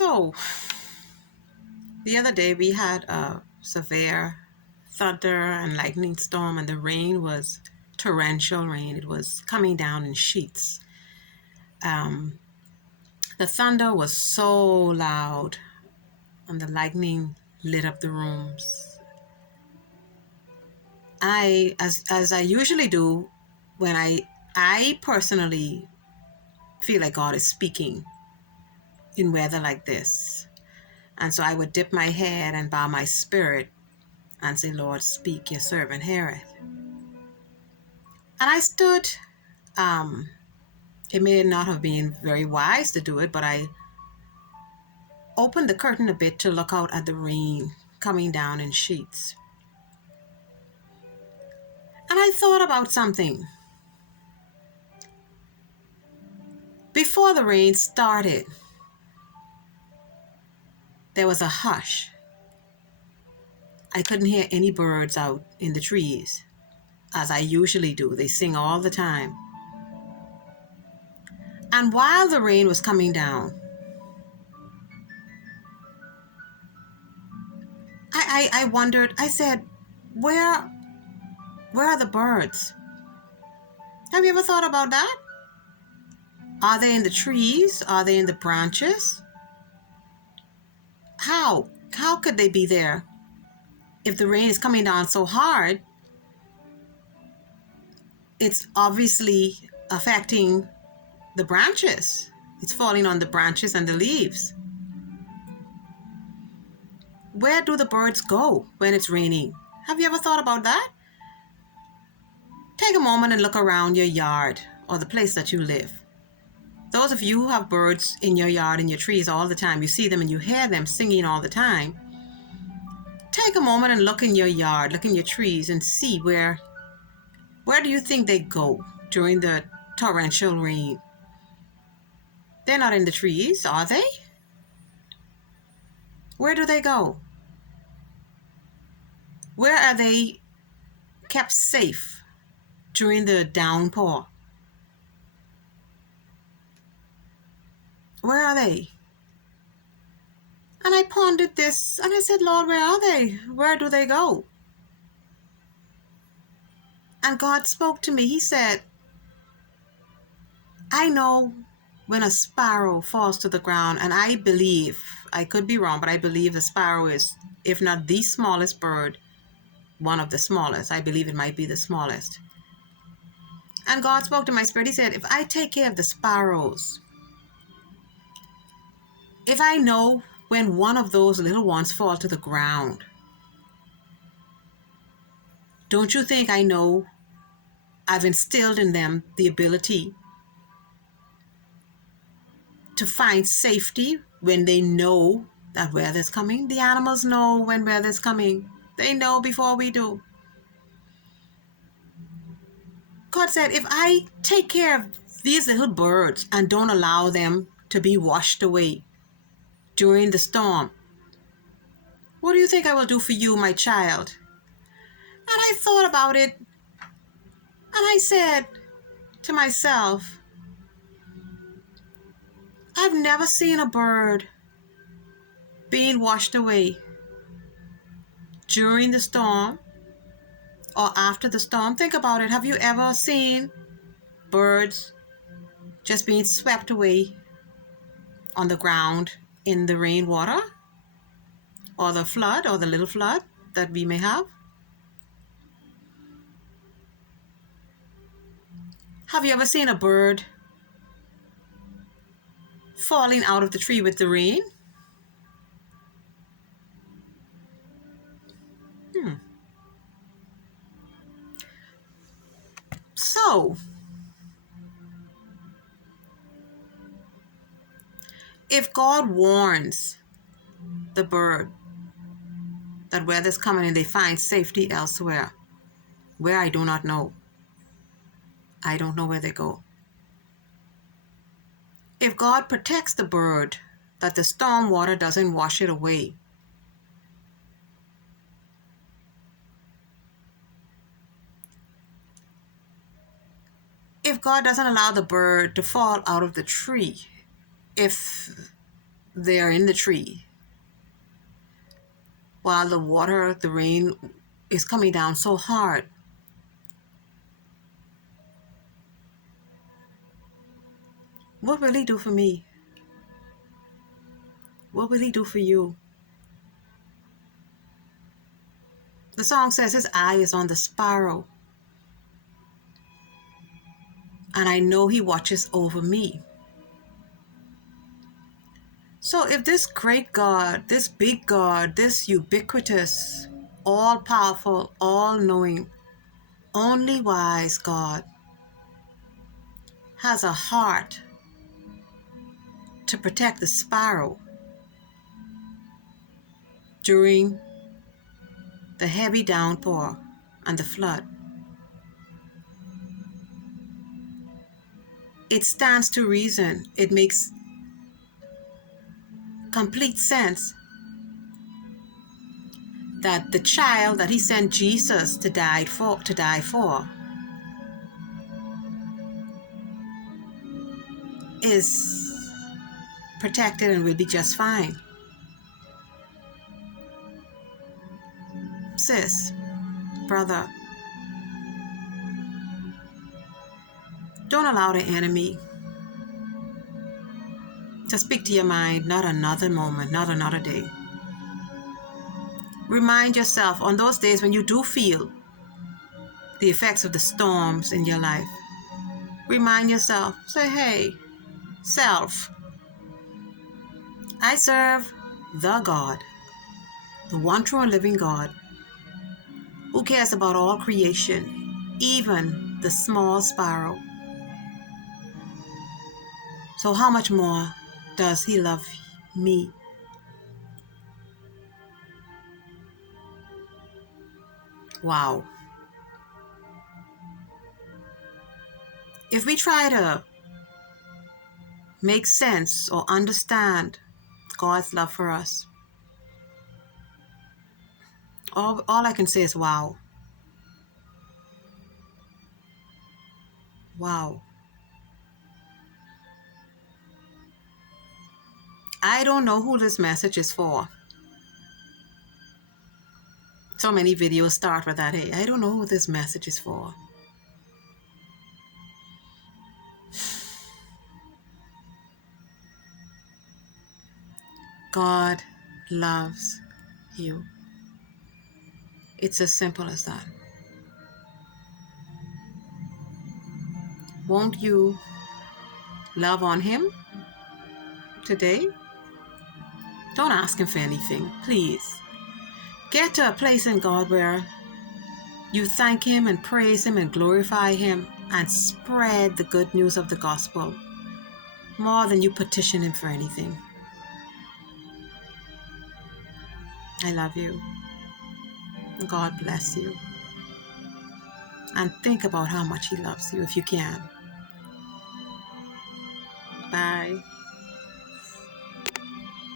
So, the other day we had a severe thunder and lightning storm, and the rain was torrential rain. It was coming down in sheets. Um, the thunder was so loud, and the lightning lit up the rooms. As I usually do, when I personally feel like God is speaking in weather like this. And so I would dip my head and bow my spirit and say, Lord, speak, your servant heareth. And I stood, it may not have been very wise to do it, but I opened the curtain a bit to look out at the rain coming down in sheets. And I thought about something. Before the rain started, there was a hush. I couldn't hear any birds out in the trees, as I usually do. They sing all the time. And while the rain was coming down, I wondered, I said, where are the birds? Have you ever thought about that? Are they in the trees? Are they in the branches? How could they be there? If the rain is coming down so hard, it's obviously affecting the branches. It's falling on the branches and the leaves. Where do the birds go when it's raining? Have you ever thought about that? Take a moment and look around your yard or the place that you live. Those of you who have birds in your yard, in your trees all the time, you see them and you hear them singing all the time. Take a moment and look in your yard, look in your trees and see where do you think they go during the torrential rain? They're not in the trees, are they? Where do they go? Where are they kept safe during the downpour? Where are they? And I pondered this and I said, Lord, where are they? Where do they go? And God spoke to me. He said, I know when a sparrow falls to the ground, and I believe, I could be wrong, but I believe the sparrow is, if not the smallest bird, one of the smallest. I believe it might be the smallest. And God spoke to my spirit. He said, if I take care of the sparrows, if I know when one of those little ones fall to the ground, don't you think I know I've instilled in them the ability to find safety when they know that weather's coming? The animals know when weather's coming. They know before we do. God said, if I take care of these little birds and don't allow them to be washed away during the storm, what do you think I will do for you, my child? And I thought about it, and I said to myself, I've never seen a bird being washed away during the storm or after the storm. Think about it. Have you ever seen birds just being swept away on the ground in the rainwater or the flood or the little flood that we may have? Have you ever seen a bird falling out of the tree with the rain? So, if God warns the bird that weather's coming and they find safety elsewhere, where I do not know, I don't know where they go. If God protects the bird that the storm water doesn't wash it away, if God doesn't allow the bird to fall out of the tree, if there in the tree while the rain is coming down so hard. What will he do for me? What will he do for you? The song says his eye is on the sparrow, and I know he watches over me. So if this great God, this big God, this ubiquitous, all-powerful, all-knowing, only wise God has a heart to protect the sparrow during the heavy downpour and the flood, it stands to reason, it makes complete sense that the child that he sent Jesus to die for is protected and will be just fine. Sis, brother, don't allow the enemy to speak to your mind, not another moment, not another day. Remind yourself on those days when you do feel the effects of the storms in your life. Remind yourself, say, hey, self, I serve the God, the one true and living God, who cares about all creation, even the small sparrow. So how much more does he love me? Wow. If we try to make sense or understand God's love for us, all I can say is wow. Wow. I don't know who this message is for. So many videos start with that. Hey, I don't know who this message is for. God loves you. It's as simple as that. Won't you love on him today? Don't ask him for anything, please. Get to a place in God where you thank him and praise him and glorify him and spread the good news of the gospel more than you petition him for anything. I love you. God bless you. And think about how much he loves you if you can.